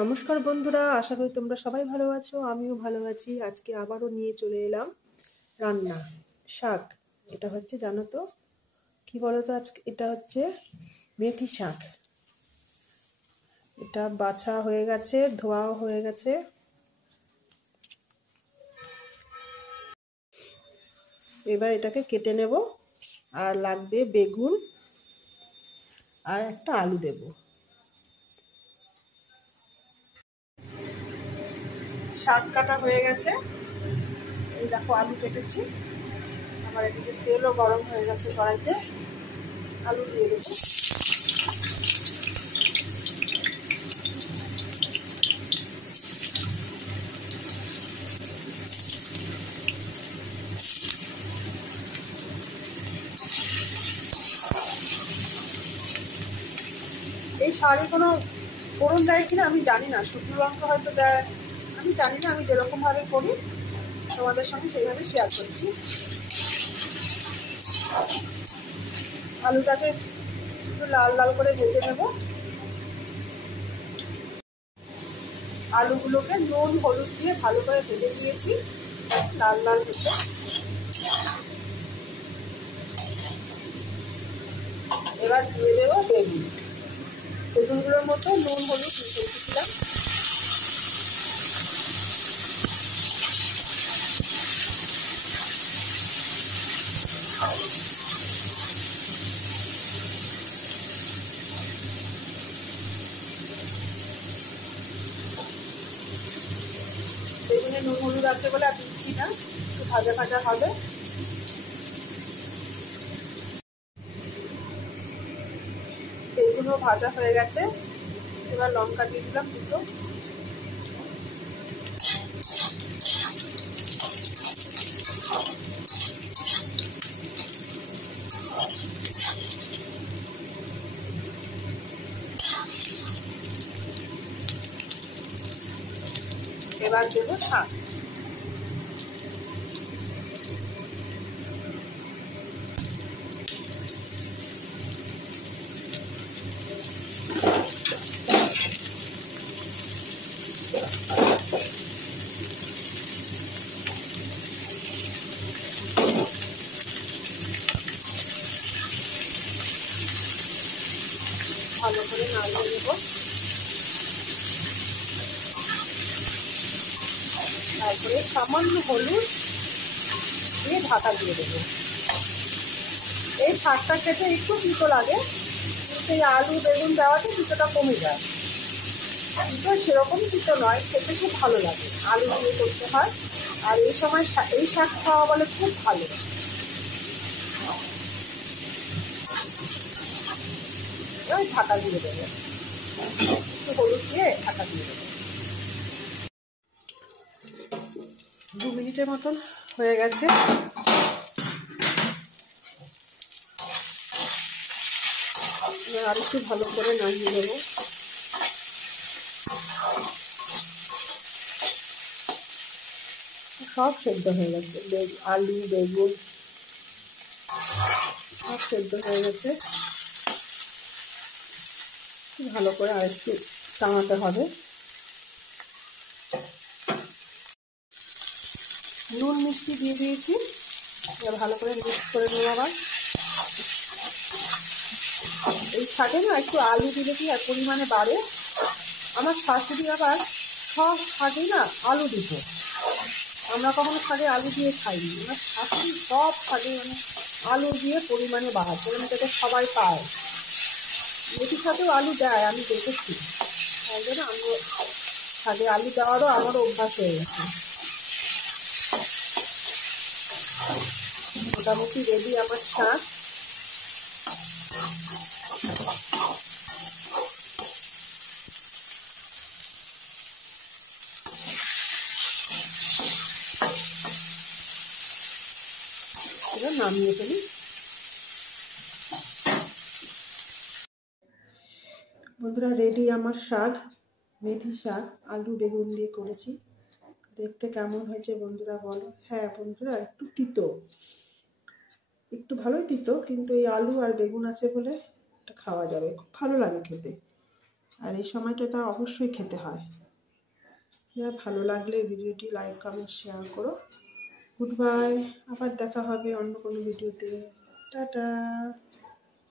নমস্কার বন্ধুরা, আশা করি তোমরা সবাই ভালো আছো। আমিও ভালো আছি। আজকে আবারও নিয়ে চলে এলাম রান্না শাক। এটা হচ্ছে, জানো তো কি বলো তো, আজকে এটা হচ্ছে মেথি শাক। এটা বাছা হয়ে গেছে, ধোয়াও হয়ে গেছে। এবার এটাকে কেটে নেব। আর লাগবে বেগুন আর একটা আলু দেব। শাক কাটা হয়ে গেছে। এই দেখো আলু কেটেছি। আমার এদিকে তেলও গরম হয়ে গেছে কড়াইতে। আলু দিয়ে দেবো। এই শাড়ি কোনো ফোড়ন দেয় কিনা আমি জানি না, শুকনো লঙ্কা হয়তো দেয়, আমি জানি না। আমি যেরকমভাবে করি তোমাদের সঙ্গে সেইভাবে শেয়ার করছি। আলুটাকে একটু লাল লাল করে ভেজে নেব। আলুগুলোকে নুন হলুদ দিয়ে ভালো করে ভেজে দিয়েছি লাল লাল ভেজে। এবার দিয়ে দেবো বেগুন। বেগুনগুলোর মতো নুন হলুদ মিশিয়েছিলাম। বেগুনে নুন হলুদ আছে বলে আর দিচ্ছি না, একটু ভাজা ভাজা হবে। বেগুনও ভাজা হয়ে গেছে। এবার লঙ্কা দিয়ে দিলাম দুটো। এবার দেবো শাক। ভালো করে নাড়িয়ে নেব। তারপরে সামান্য হলুদ দিয়ে ঢাকা দিয়ে দেবো। এই শাকটা খেতে একটু তিতো লাগে, কিন্তু এই আলু বেগুন দেওয়াতে তিতোটা কমে যায়। তিতো সেরকম তিতো নয়, খেতে খুব ভালো লাগে। আলু দিয়ে করতে হয়। আর এই সময় এই শাক খাওয়া বলে খুব ভালো। ওই ঢাকা দিয়ে দেবো, একটু হলুদ দিয়ে ঢাকা দিয়ে দেবো। 2 মিনিটের মতন হয়ে গেছে। আর একটু ভালো করে নাড়িয়ে দেবো। সব সেদ্ধ হয়ে গেছে, আলু বেগুন সব সেদ্ধ হয়ে গেছে। ভালো করে আর একটু টাঙাতে হবে। নুন মিষ্টি দিয়ে দিয়েছি। এবার ভালো করে মিক্স করে নেব। আবার এই শাকে না একটু আলু দিলে কি এক পরিমাণে বাড়ে। আমার শাশুড়ি আবার সব শাকে না আলু দিত। আমরা কখনো শাকে আলু দিয়ে খাইনি। আমার শাশুড়ি সব শাকে মানে আলু দিয়ে পরিমাণে বাড়াচ্ছে, মানে যাতে সবাই পায়। মেথির সাথেও আলু দেয়, আমি দেখেছি। তাই জন্য আমিও শাকে আলু দেওয়ারও আমারও অভ্যাস হয়ে গেছে। মোটামুটি রেডি আমার শাক। এবার নামিয়ে ফেলি। বন্ধুরা, রেডি আমার শাক, মেথি শাক আলু বেগুন দিয়ে করেছি। দেখতে কেমন হয়েছে বন্ধুরা বলো। হ্যাঁ বন্ধুরা, একটু তিতো, একটু ভালোই তিতো, কিন্তু এই আলু আর বেগুন আছে বলে এটা খাওয়া যাবে, খুব ভালো লাগে খেতে। আর এই সময়টা অবশ্যই খেতে হয়। ভালো লাগলে ভিডিওটি লাইক কমেন্ট শেয়ার করো। গুড বাই, আবার দেখা হবে অন্য কোনো ভিডিওতে। টাটা।